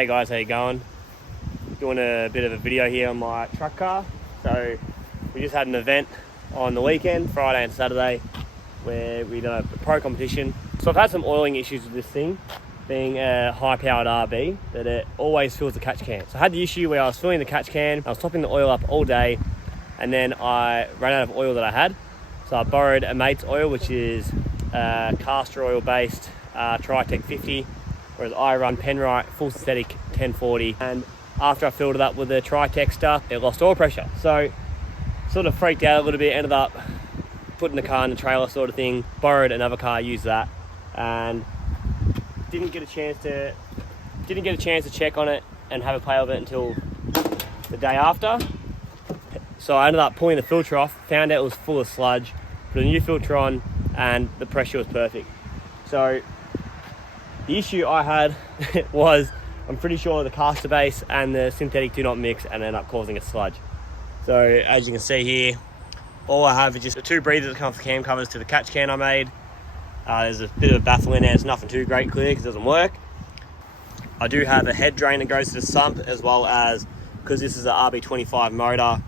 Hey guys, how you going? Doing a bit of a video here on my truck car. So we just had an event on the weekend, Friday and Saturday, where we done a pro competition. So I've had some oiling issues with this thing, being a high-powered RB, that it always fills the catch can. So I had the issue where I was filling the catch can, I was topping the oil up all day, and then I ran out of oil that I had. So I borrowed a mate's oil, which is castor oil based Tritec 50, whereas I run Penrite full synthetic 1040. And after I filled it up with the Tritec stuff, it lost oil pressure. So sort of freaked out a little bit, ended up putting the car in the trailer sort of thing, borrowed another car, used that, and didn't get a chance to check on it and have a play with it until the day after. So I ended up pulling the filter off, found out it was full of sludge, put a new filter on, and the pressure was perfect. So the issue I had was, I'm pretty sure the castor base and the synthetic do not mix and end up causing a sludge. So as you can see here, all I have is just the two breathers that come off the cam covers to the catch can I made. There's a bit of a baffle in there. It's nothing too great clear because it doesn't work. I do have a head drain that goes to the sump, as well as, because this is an RB25 motor,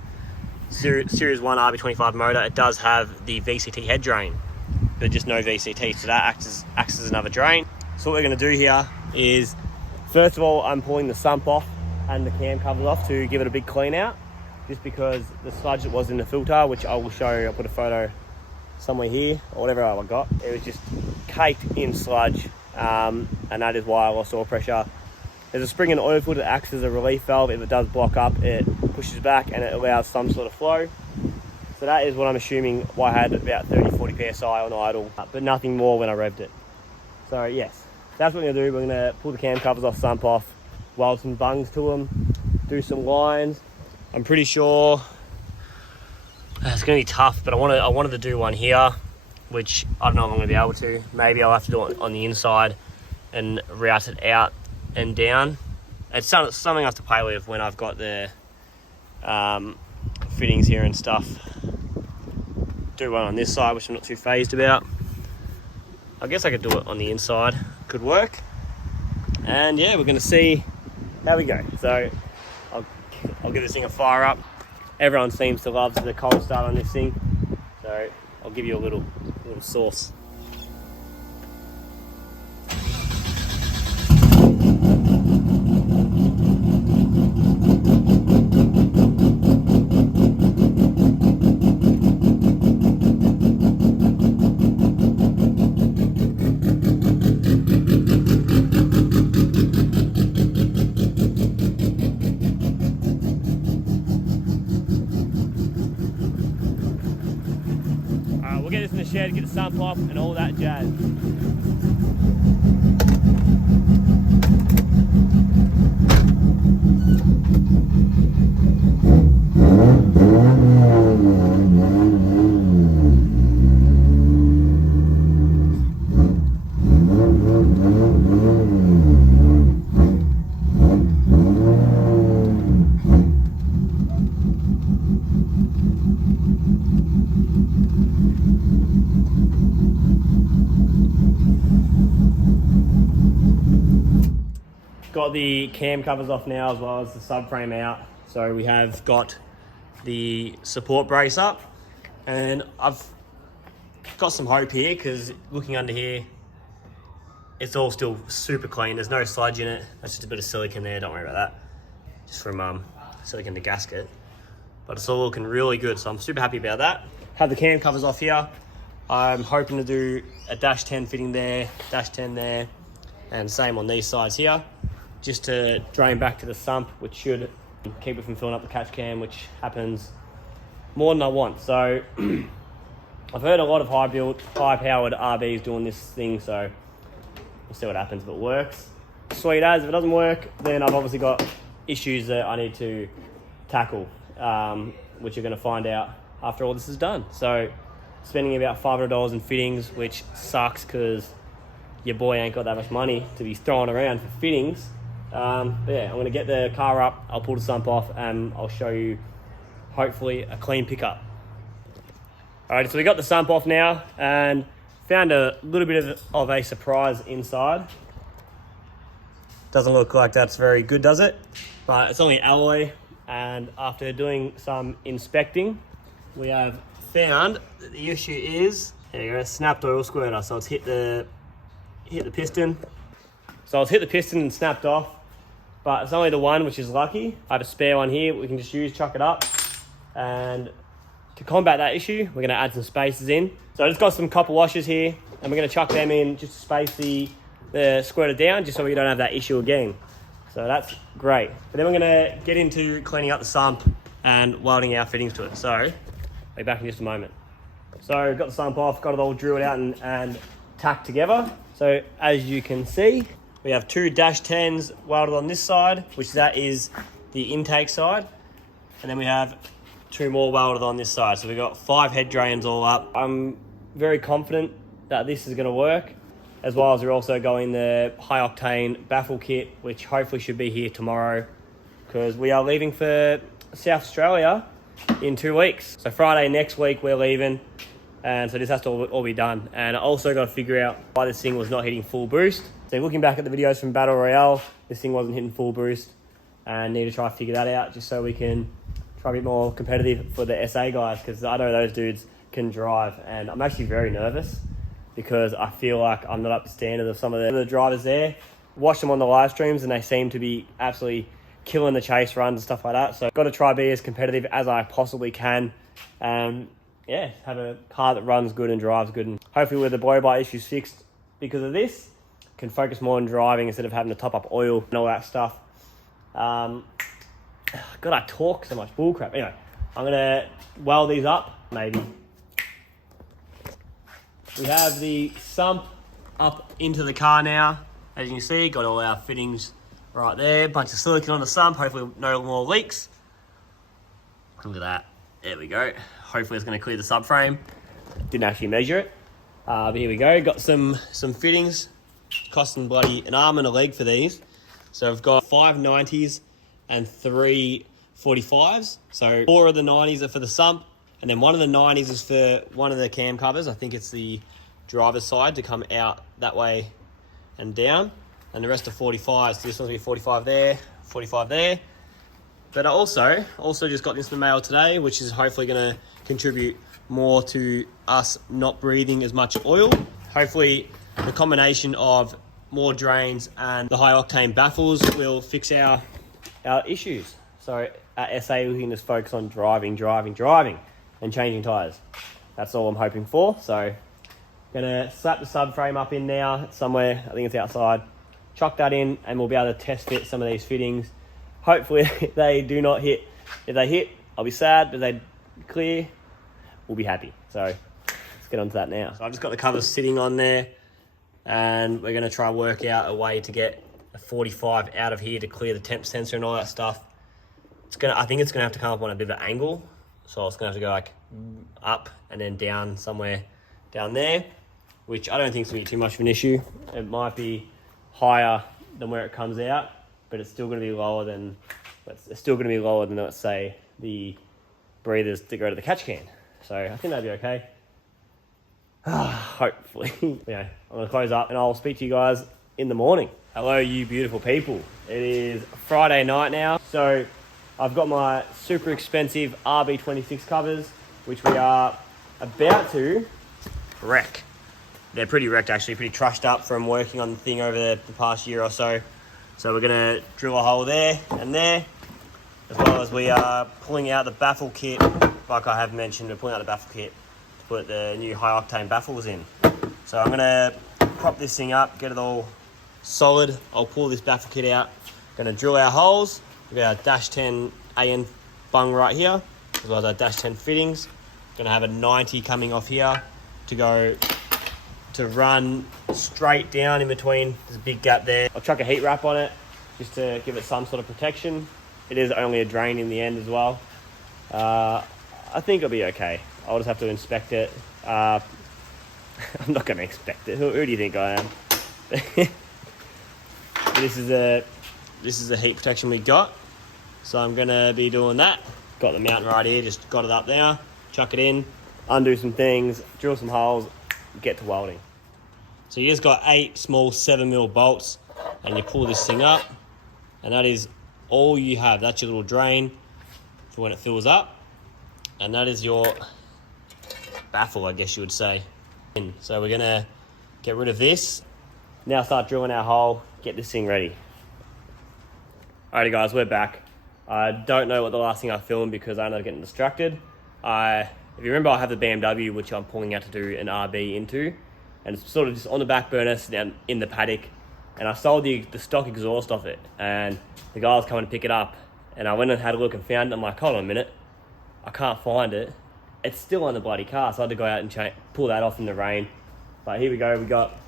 Series 1 RB25 motor, it does have the VCT head drain, but just no VCT, so that acts as another drain. So what we're going to do here is, first of all, I'm pulling the sump off and the cam covers off to give it a big clean out, just because the sludge that was in the filter, which I will show you, I'll put a photo somewhere here, or whatever I got, it was just caked in sludge, and that is why I lost oil pressure. There's a spring and oil filter that acts as a relief valve. If it does block up, it pushes back and it allows some sort of flow. So that is what I'm assuming why I had about 30-40 psi on idle, but nothing more when I revved it. So yes, that's what we're gonna do. We're gonna pull the cam covers off, sump off, weld some bungs to them, do some lines. I'm pretty sure it's gonna be tough, but I wanted to do one here, which I don't know if I'm gonna be able to. Maybe I'll have to do it on the inside and route it out and down. It's something I have to play with when I've got the fittings here and stuff. Do one on this side, which I'm not too phased about. I guess I could do it on the inside, could work. And yeah, we're gonna see how we go. So I'll give this thing a fire up. Everyone seems to love the cold start on this thing, so I'll give you a little sauce. We'll get this in the shed, get the sump off and all that jazz. Got the cam covers off now, as well as the subframe out. So we have got the support brace up, and I've got some hope here because looking under here, it's all still super clean. There's no sludge in it. That's just a bit of silicone there, don't worry about that. Just from silicone to gasket. But it's all looking really good, so I'm super happy about that. Have the cam covers off here. I'm hoping to do a dash 10 fitting there, dash 10 there, and same on these sides here, just to drain back to the sump, which should keep it from filling up the catch can, which happens more than I want. So I've heard a lot of high-powered RBs doing this thing, so we'll see what happens if it works. Sweet as. If it doesn't work, then I've obviously got issues that I need to tackle, which you're going to find out after all this is done. So spending about $500 in fittings, which sucks because your boy ain't got that much money to be throwing around for fittings. But yeah, I'm going to get the car up, I'll pull the sump off, and I'll show you hopefully a clean pickup. Alright, so we got the sump off now and found a little bit of a surprise inside. Doesn't look like that's very good, does it? But it's only alloy, and after doing some inspecting, we have found that the issue is, there you go, snapped oil squirter. So it's hit the piston. So it's hit the piston and snapped off, but it's only the one, which is lucky. I have a spare one here we can just use, chuck it up. And to combat that issue, we're gonna add some spacers in. So I just got some copper washers here, and we're gonna chuck them in just to space the squirter down, just so we don't have that issue again. So that's great. But then we're gonna get into cleaning up the sump and welding our fittings to it. So I'll be back in just a moment. So got the sump off, got it all drilled out and tacked together. So as you can see, we have two -10s welded on this side, which that is the intake side. And then we have two more welded on this side. So we've got 5 head drains all up. I'm very confident that this is gonna work, as well as we're also going the Hi Octane baffle kit, which hopefully should be here tomorrow, because we are leaving for South Australia in 2 weeks. So Friday next week we're leaving, and so this has to all be done. And I also got to figure out why this thing was not hitting full boost. So looking back at the videos from Battle Royale, this thing wasn't hitting full boost, and need to try to figure that out just so we can try to be more competitive for the SA guys, because I know those dudes can drive, and I'm actually very nervous because I feel like I'm not up to standard of some of the drivers there. Watch them on the live streams and they seem to be absolutely killing the chase runs and stuff like that. So got to try to be as competitive as I possibly can. Yeah, have a car that runs good and drives good. And hopefully with the blow-by issues fixed because of this, can focus more on driving instead of having to top up oil and all that stuff. God, I talk so much bullcrap. Anyway, I'm gonna weld these up, maybe. We have the sump up into the car now. As you can see, got all our fittings right there. Bunch of silicone on the sump, hopefully no more leaks. Look at that, there we go. Hopefully it's gonna clear the subframe. Didn't actually measure it, but here we go. Got some fittings, costing bloody an arm and a leg for these. So I've got 5 90s and 3 45s. So 4 of the 90s are for the sump, and then one of the 90s is for one of the cam covers. I think it's the driver's side to come out that way and down. And the rest are 45s. So this one's gonna be 45 there, 45 there. But I also just got this in the mail today, which is hopefully gonna contribute more to us not breathing as much oil. Hopefully the combination of more drains and the Hi Octane baffles will fix our issues. So at SA we can just focus on driving and changing tyres. That's all I'm hoping for. So gonna slap the subframe up in now somewhere, I think it's outside. Chuck that in and we'll be able to test fit some of these fittings. Hopefully they do not hit. If they hit, I'll be sad, but if they clear, we'll be happy. So let's get on to that now. So I've just got the covers sitting on there, and we're gonna try and work out a way to get a 45 out of here to clear the temp sensor and all that stuff. I think it's gonna have to come up on a bit of an angle. So it's gonna have to go like up and then down somewhere down there, which I don't think is gonna be too much of an issue. It might be higher than where it comes out, but it's still gonna be lower than, let's say, the breathers that go to the catch can. So I think that'd be okay. Hopefully. Yeah, I'm gonna close up and I'll speak to you guys in the morning. Hello, you beautiful people. It is Friday night now. So I've got my super expensive RB26 covers, which we are about to wreck. They're pretty wrecked actually, pretty trashed up from working on the thing over the past year or so. So we're gonna drill a hole there and there, as well as we are pulling out the baffle kit. Like I have mentioned, we're pulling out the baffle kit to put the new Hi Octane baffles in. So I'm gonna prop this thing up, get it all solid. I'll pull this baffle kit out. Gonna drill our holes. We've got our -10 AN bung right here, as well as our -10 fittings. Gonna have a 90 coming off here to go to run straight down in between. There's a big gap there. I'll chuck a heat wrap on it just to give it some sort of protection. It is only a drain in the end as well. I think it'll be okay. I'll just have to inspect it. I'm not gonna inspect it. Who do you think I am? This is the heat protection we got. So I'm gonna be doing that. Got the mount right here, just got it up there. Chuck it in, undo some things, drill some holes, get to welding. So you just got 8 small 7mm bolts and you pull this thing up, and that is all you have. That's your little drain for when it fills up, and that is your baffle, I guess you would say. So we're gonna get rid of this. Now start drilling our hole, get this thing ready. Alrighty guys, we're back. I don't know what the last thing I filmed because I ended up getting distracted. If you remember, I have the BMW, which I'm pulling out to do an RB into, and it's sort of just on the back burner, down in the paddock, and I sold the stock exhaust off it, and the guy was coming to pick it up, and I went and had a look and found it. I'm like, hold on a minute, I can't find it. It's still on the bloody car, so I had to go out and pull that off in the rain. But here we go, we got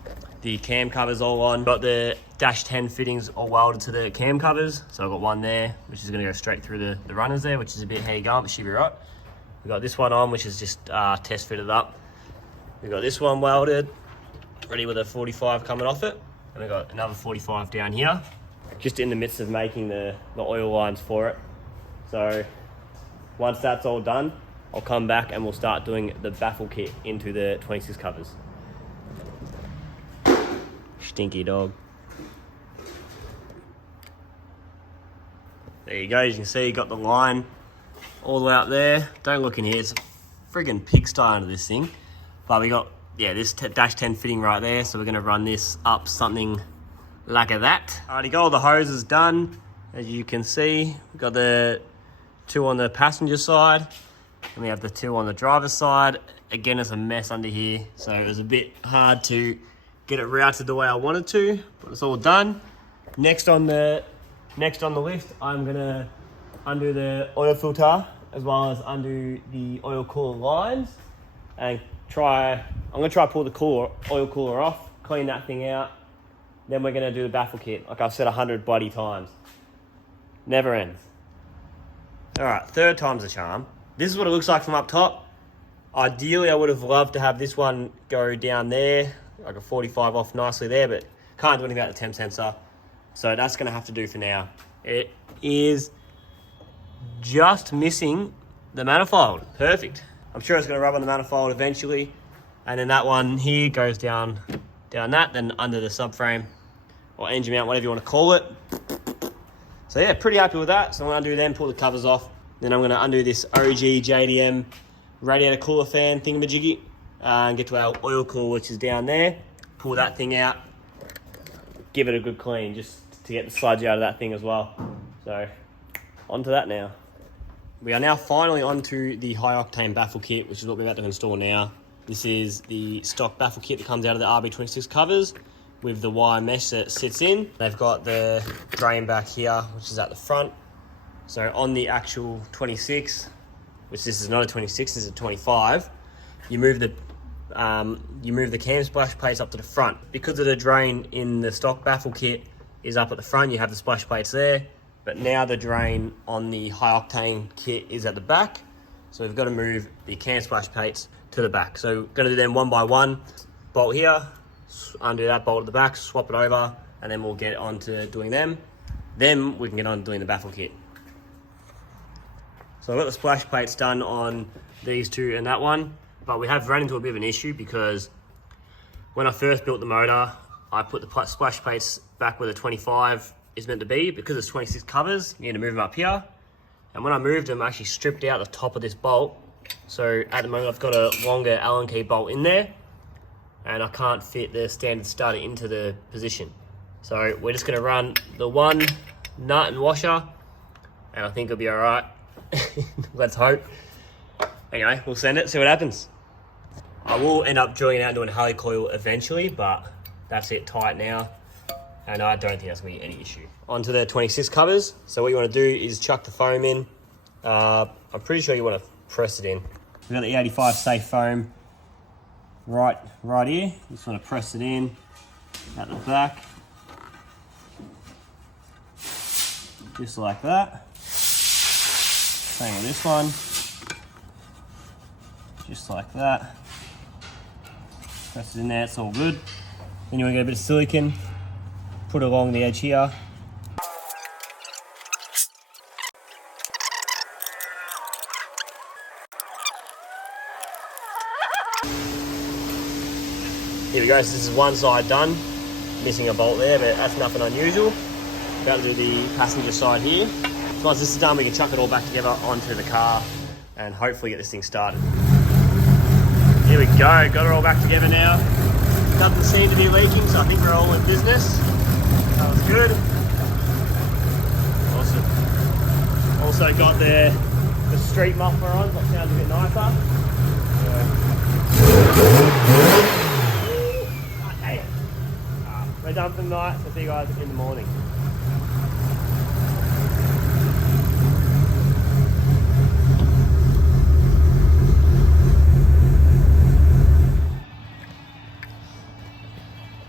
the cam covers all on. Got the dash 10 fittings all welded to the cam covers. So I've got one there, which is gonna go straight through the runners there, which is a bit how you go, but should be right. We got this one on, which is just test fitted up. We got this one welded, ready with a 45 coming off it. And we got another 45 down here. Just in the midst of making the oil lines for it. So once that's all done, I'll come back and we'll start doing the baffle kit into the 26 covers. Stinky dog. There you go, as you can see, you got the line all the way up there. Don't look in here, it's a friggin' pigsty under this thing. But we got, yeah, this dash 10 fitting right there, so we're gonna run this up something like that. Alrighty, got all the hoses done. As you can see, we've got the 2 on the passenger side, and we have the 2 on the driver's side. Again, it's a mess under here, so it was a bit hard to get it routed the way I wanted to, but it's all done. Next on the list, I'm gonna undo the oil filter as well as undo the oil cooler lines, and I'm gonna try to pull the oil cooler off, clean that thing out. Then we're gonna do the baffle kit, like I've said 100 bloody times. Never ends. All right, third time's the charm. This is what it looks like from up top. Ideally, I would have loved to have this one go down there, like a 45 off nicely there, but can't do anything about the temp sensor. So that's gonna have to do for now. It is just missing the manifold. Perfect. I'm sure it's gonna rub on the manifold eventually. And then that one here goes down that, then under the subframe or engine mount, whatever you wanna call it. So yeah, pretty happy with that. So I'm gonna undo them, pull the covers off. Then I'm gonna undo this OG JDM radiator cooler fan thingamajiggy and get to our oil cooler, which is down there. Pull that thing out, give it a good clean, just to get the sludge out of that thing as well. So onto that now. We are now finally onto the Hi Octane baffle kit, which is what we're about to install now. This is the stock baffle kit that comes out of the RB26 covers with the wire mesh that sits in. They've got the drain back here, which is at the front. So on the actual 26, which this is not a 26, this is a 25, you move the cam splash plates up to the front. Because of the drain in the stock baffle kit is up at the front, you have the splash plates there, but now the drain on the Hi Octane kit is at the back. So we've got to move the cam splash plates to the back. So we're going to do them one by one. Bolt here, undo that bolt at the back, swap it over, and then we'll get on to doing them. Then we can get on to doing the baffle kit. So I've got the splash plates done on these 2 and that one, but we have run into a bit of an issue because when I first built the motor, I put the splash plates back where the 25 is meant to be. Because it's 26 covers, you need to move them up here. And when I moved them, I actually stripped out the top of this bolt. So at the moment, I've got a longer Allen key bolt in there, and I can't fit the standard stud into the position. So we're just gonna run the one nut and washer, and I think it'll be all right. Let's hope. Anyway, we'll send it, see what happens. I will end up drilling out and doing a heli coil eventually, but that's it tight now, and I don't think that's gonna be any issue. Onto the 26 covers. So what you wanna do is chuck the foam in. I'm pretty sure you wanna press it in. We've got the 85 safe foam right here. Just wanna press it in at the back. Just like that. Same with this one. Just like that. Press it in there, it's all good. Then you want to get a bit of silicone, put it along the edge here. Here we go, so this is one side done. missing a bolt there, but that's nothing unusual. About to do the passenger side here. So once this is done, we can chuck it all back together onto the car and hopefully get this thing started. Here we go, got it all back together now. Doesn't seem to be leaking, so I think we're all in business. That was good. Awesome. Also got the street muffler on, so that sounds a bit nicer. Okay. We're done for the night, so see you guys in the morning.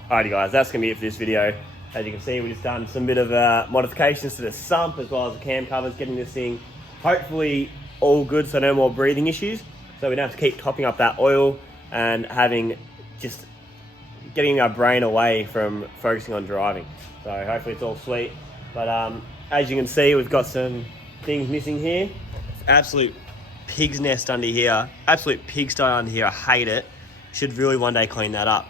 Alrighty guys, that's going to be it for this video. As you can see, we've just done some bit of modifications to the sump as well as the cam covers, getting this thing hopefully all good, so no more breathing issues. So we don't have to keep topping up that oil and getting our brain away from focusing on driving. So hopefully it's all sweet. But as you can see, we've got some things missing here. Absolute pig's nest under here, absolute pigsty under here. I hate it. Should really one day clean that up.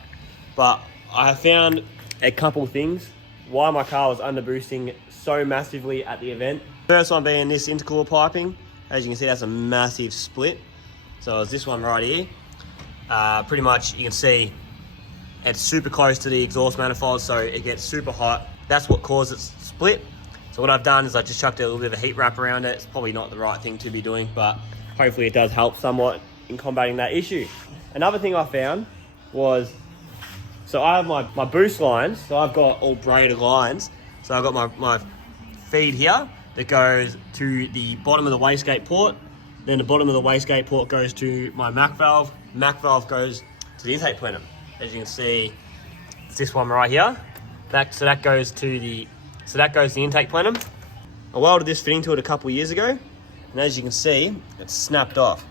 But I have found a couple things why my car was under boosting so massively at the event. First one being this intercooler piping. As you can see, that's a massive split. So it's this one right here. Pretty much you can see it's super close to the exhaust manifold, so it gets super hot. That's what caused it to split. So what I've done is I just chucked a little bit of a heat wrap around it. It's probably not the right thing to be doing, but hopefully it does help somewhat in combating that issue. Another thing I found was, so I have my boost lines, so I've got all braided lines. So I've got my feed here that goes to the bottom of the wastegate port. Then the bottom of the wastegate port goes to my Mac valve. Mac valve goes to the intake plenum. As you can see, it's this one right here. So that goes to the intake plenum. I welded this fitting to it a couple of years ago, and as you can see, it's snapped off.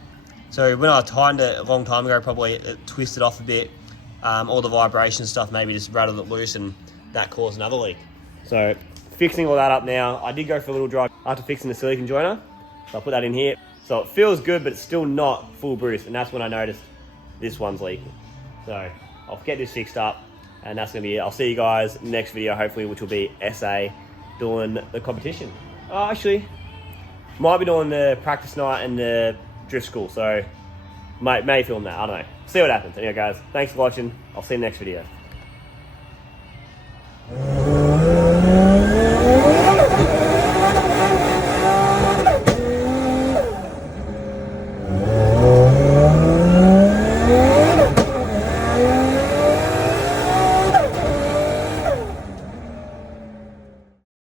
So when I tightened it a long time ago, probably it twisted off a bit. All the vibration stuff maybe just rattled it loose, and that caused another leak. So fixing all that up now. I did go for a little drive after fixing the silicone joiner, so I'll put that in here. So it feels good, but it's still not full boost, and that's when I noticed this one's leaking. So I'll get this fixed up, and that's gonna be it. I'll see you guys next video, hopefully, which will be SA doing the competition. Oh, actually, might be doing the practice night and the drift school, so may film that, I don't know. See what happens. Anyway guys, thanks for watching. I'll see you in the next video.